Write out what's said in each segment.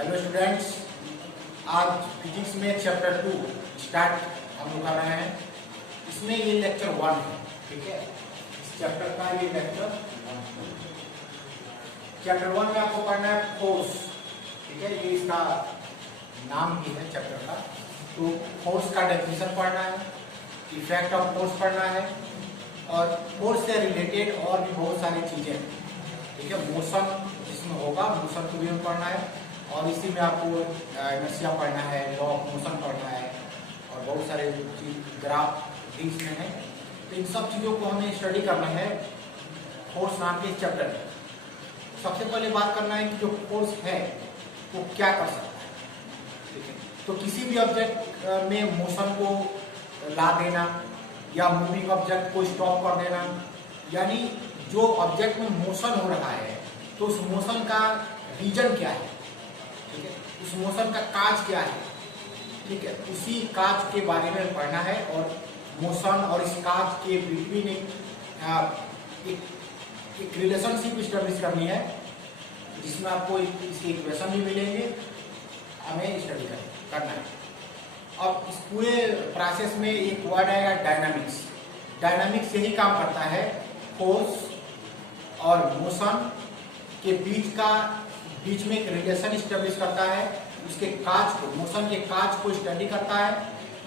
Hello students, आज physics में chapter 2 start हम लोग कर रहे हैं। इसमें ये लेक्चर 1 है, ठीक है। इस चैप्टर का ये लेक्चर 1 में आपको पढ़ना है फोर्स, ठीक है। ये इसका नाम भी है चैप्टर का। तो फोर्स का डेफिनेशन पढ़ना है, इफेक्ट ऑफ फोर्स पढ़ना है और फोर्स से रिलेटेड और भी बहुत सारी चीजें, ठीक है। मोशन जिसमें होगा, मोशन को भी हमें पढ़ना है और इसी में आपको इनर्शिया पढ़ना है, लॉ ऑफ मोशन पढ़ना है और बहुत सारे चीज ग्राफ भी इसमें है। तो इन सब चीज़ों को हमें स्टडी करना है फोर्स नाम के इस चैप्टर में। सबसे पहले बात करना है कि जो फोर्स है वो क्या कर सकता है, ठीक है। तो किसी भी ऑब्जेक्ट में मोशन को ला देना या मूविंग ऑब्जेक्ट को स्टॉप कर देना, यानी जो ऑब्जेक्ट में मोशन हो रहा है तो उस मोशन का रीजन क्या है, ठीक है। उस मोशन का काज क्या है, ठीक है। उसी काज के बारे में पढ़ना है और मोशन और इस काज के बिटवीन एक रिलेशनशिप स्टैब्लिश करनी है, जिसमें आपको इसके इक्वेशन भी मिलेंगे, हमें स्टडी करना है। अब इस पूरे प्रोसेस में एक वर्ड आएगा डायनामिक्स। डायनामिक्स यही काम करता है, फोर्स और मोशन के बीच में एक रिलेशन स्टैब्लिश करता है। उसके काज को, मोशन के काज को स्टडी करता है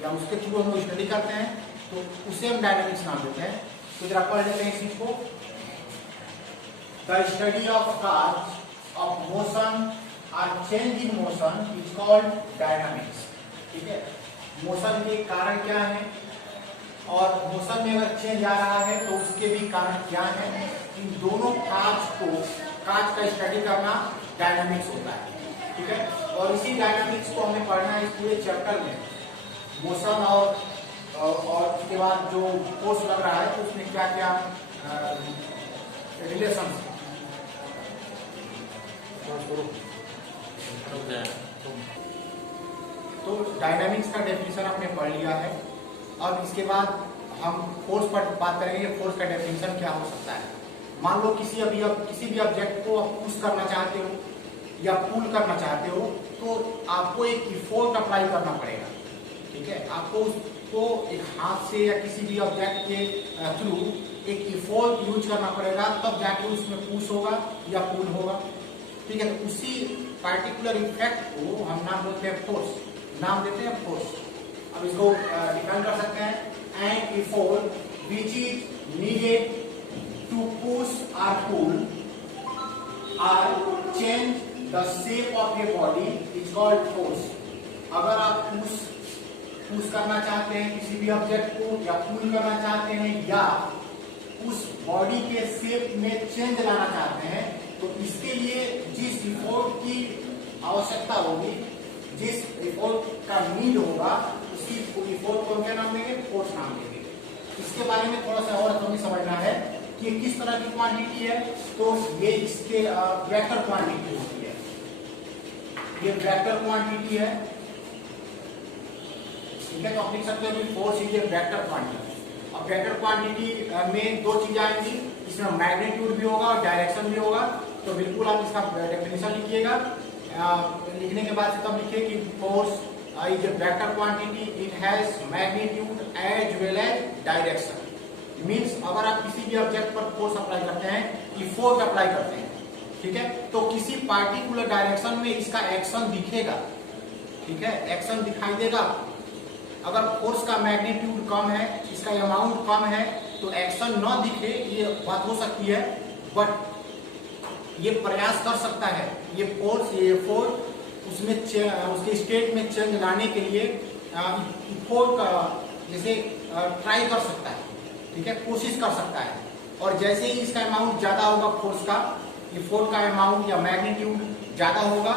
या उसके थ्रू हम स्टडी करते हैं, तो उसे हम डायनामिक्स नाम देते हैं। तो जरा पढ़ लेते हैं इस चीज को। The study of cause of motion और change in motion is called dynamics, ठीक है। मोशन के कारण क्या है और मोशन में अगर चेंज आ रहा है तो उसके भी कारण क्या है, इन दोनों काज का स्टडी करना डायनामिक्स होता है, ठीक है। और इसी डायनामिक्स को हमें पढ़ना है इस पूरे चैप्टर में। मोशन और उसके बाद जो फोर्स लग रहा है तो उसमें क्या क्या रिलेशन। तो डायनामिक्स का डेफिनेशन आपने पढ़ लिया है। अब इसके बाद हम फोर्स पर बात करेंगे। फोर्स का डेफिनेशन क्या हो सकता है। मान लो किसी भी ऑब्जेक्ट को आप पुश करना चाहते हो या पुल करना चाहते हो, तो आपको एक इफोर्ट अप्लाई करना पड़ेगा, ठीक है। आपको उसको एक हाथ से या किसी भी ऑब्जेक्ट के थ्रू एक इफोर्ट यूज करना पड़ेगा, तब जाके उसमें पुश होगा या पुल होगा, ठीक है। तो उसी पार्टिकुलर इफेक्ट को हम नाम देते हैं फोर्स, नाम देते हैं फोर्स। अब इसको डिफाइन कर सकते हैं, an effort which is needed to push or pull or change the shape of a body is called force। अगर आप पुश करना चाहते हैं किसी भी ऑब्जेक्ट को या पुल करना चाहते हैं या उस बॉडी के शेप में चेंज लाना चाहते हैं, तो इसके लिए जिस इफोर्ट की आवश्यकता होगी, जिस इफोर्ट का नीड होगा, उसी इफोर्ट को क्या नाम देंगे, फोर्स नाम देंगे। इसके बारे में थोड़ा सा और हमें समझना है कि किस तरह की क्वांटिटी है। तो ये इसके वेक्टर क्वांटिटी होती है, ये वेक्टर क्वांटिटी है, ठीक है। तो आप लिख सकते हैं कि force is a vector quantity. अब वेक्टर क्वांटिटी में दो चीजें आएंगी, इसमें मैग्नीट्यूड भी होगा और डायरेक्शन भी होगा। तो बिल्कुल आप इसका डेफिनेशन लिखिएगा। लिखने के बाद से तब लिखिए कि force is a vector quantity, it has magnitude as well as direction. Means अगर आप किसी भी ऑब्जेक्ट पर फोर्स अप्लाई करते हैं, इफोर्ट अप्लाई करते हैं, ठीक है, तो किसी पार्टिकुलर डायरेक्शन में इसका एक्शन दिखेगा, ठीक है, एक्शन दिखाई देगा। अगर फोर्स का मैग्नीट्यूड कम है, इसका अमाउंट कम है, तो एक्शन न दिखे, ये बात हो सकती है, बट ये प्रयास कर सकता है ये फोर्स, ये एफोर्ट उसमें उसके स्टेट में चेंज लाने के लिए इफोर्ट जैसे ट्राई कर सकता है, ठीक है, कोशिश कर सकता है। और जैसे ही इसका अमाउंट ज्यादा होगा, फोर्स का, इफोर्ट का अमाउंट या मैग्नीट्यूड ज्यादा होगा,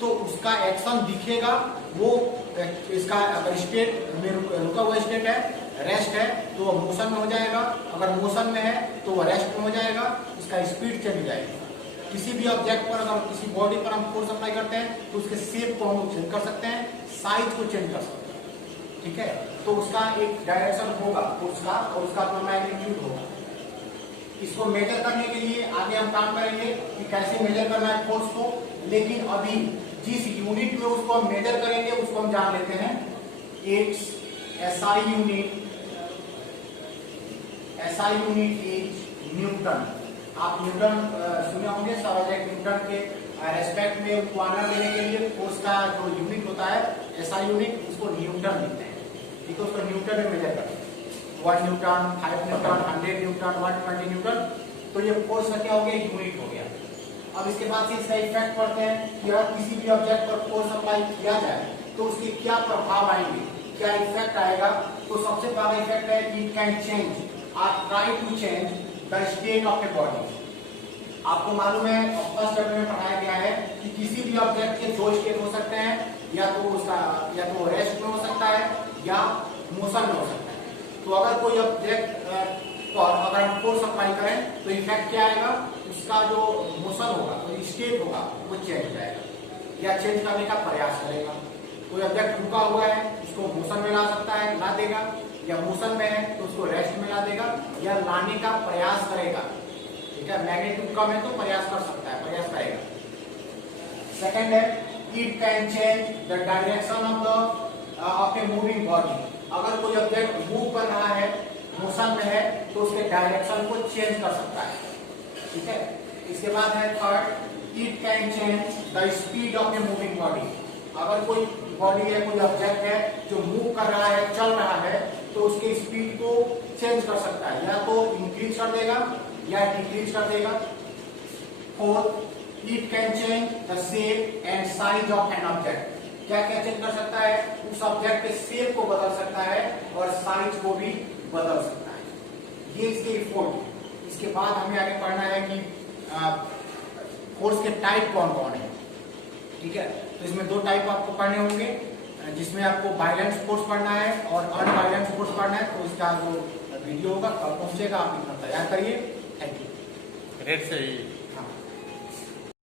तो उसका एक्शन दिखेगा। वो इसका अगर स्टेट में रुका हुआ स्टेट है, रेस्ट है, तो वो मोशन में हो जाएगा। अगर मोशन में है तो वो रेस्ट में हो जाएगा, इसका स्पीड चेंज हो जाएगी। किसी भी ऑब्जेक्ट पर, अगर किसी बॉडी पर हम फोर्स अप्लाई करते हैं तो उसके शेप को हम चेंज कर सकते हैं, साइज को चेंज कर सकते हैं, ठीक है। तो उसका एक डायरेक्शन होगा फोर्स का और उसका अपना मैग्नीट्यूड होगा। इसको मेजर करने के लिए आगे हम काम करेंगे कि कैसे मेजर करना है फोर्स को। लेकिन अभी जिस यूनिट में उसको हम मेजर करेंगे उसको हम जान लेते हैं it's SI unit is Newton. आप न्यूटन सुने होंगे, सर आइजैक न्यूटन के रेस्पेक्ट में उनको ऑनर देने के लिए फोर्स का जो यूनिट होता है एसआई यूनिट, उसको न्यूटन लिखते हैं। ठीक है, उसको न्यूटन में मेजर करते हैं। 1 न्यूटन, 5 न्यूटन, 100 न्यूटन, 120 न्यूटन। तो ये फोर्स का क्या हो गया, यूनिट हो गया। अब इसके बाद से इसका इफेक्ट पढ़ते हैं कि अगर किसी भी ऑब्जेक्ट पर फोर्स अप्लाई किया जाए तो उसके क्या प्रभाव आएंगे, क्या इफेक्ट आएगा। तो सबसे पहला इफेक्ट है इट कैन चेंज और try to change the state of a body. आपको मालूम है, फर्स्ट चैप्टर में पढ़ाया गया है कि किसी भी ऑब्जेक्ट के दो स्टेट हो सकते हैं, या तो रेस्ट में हो सकता है या मोशन में हो सकता है। तो अगर कोई ऑब्जेक्ट पर अगर हम फोर्स अप्लाई करें तो इफेक्ट क्या आएगा, उसका जो मोशन होगा, तो स्टेट होगा, वो चेंज हो जाएगा या चेंज करने का प्रयास करेगा। कोई ऑब्जेक्ट रुका हुआ है, उसको मोशन में ला सकता है, ला देगा, या मोशन में है तो उसको रेस्ट में ला देगा या लाने का प्रयास करेगा। ठीक है, मैग्नीट्यूड कम है तो प्रयास कर सकता है, प्रयास करेगा। सेकंड है it can change the direction of a moving body. अगर कोई ऑब्जेक्ट मूव कर रहा है, मोशन में है, तो उसके डायरेक्शन को चेंज कर सकता है। ठीक है, इसके बाद है third it can change the speed of a moving body. अगर कोई बॉडी है, कोई ऑब्जेक्ट है जो मूव कर रहा है, चल रहा है, तो उसके स्पीड को चेंज कर सकता है, या तो इंक्रीज कर देगा या डिक्रीज कर देगा। Fourth it can change the shape and size of an object. क्या क्या चेंज कर सकता है, उस ऑब्जेक्ट के शेप को बदल सकता है और साइज को भी बदल सकता है। ये इसके फोर्थ। इसके बाद हमें आगे पढ़ना है कि फोर्स के टाइप कौन कौन है। ठीक है, तो इसमें दो टाइप आपको पढ़ने होंगे, जिसमें आपको वायलेंस फोर्स पढ़ना है और अनवायलेंस फोर्स पढ़ना है। तो इसका जो वीडियो होगा कब पहुंचेगा, आप इतना तैयार करिए। Thank you. रेड से ही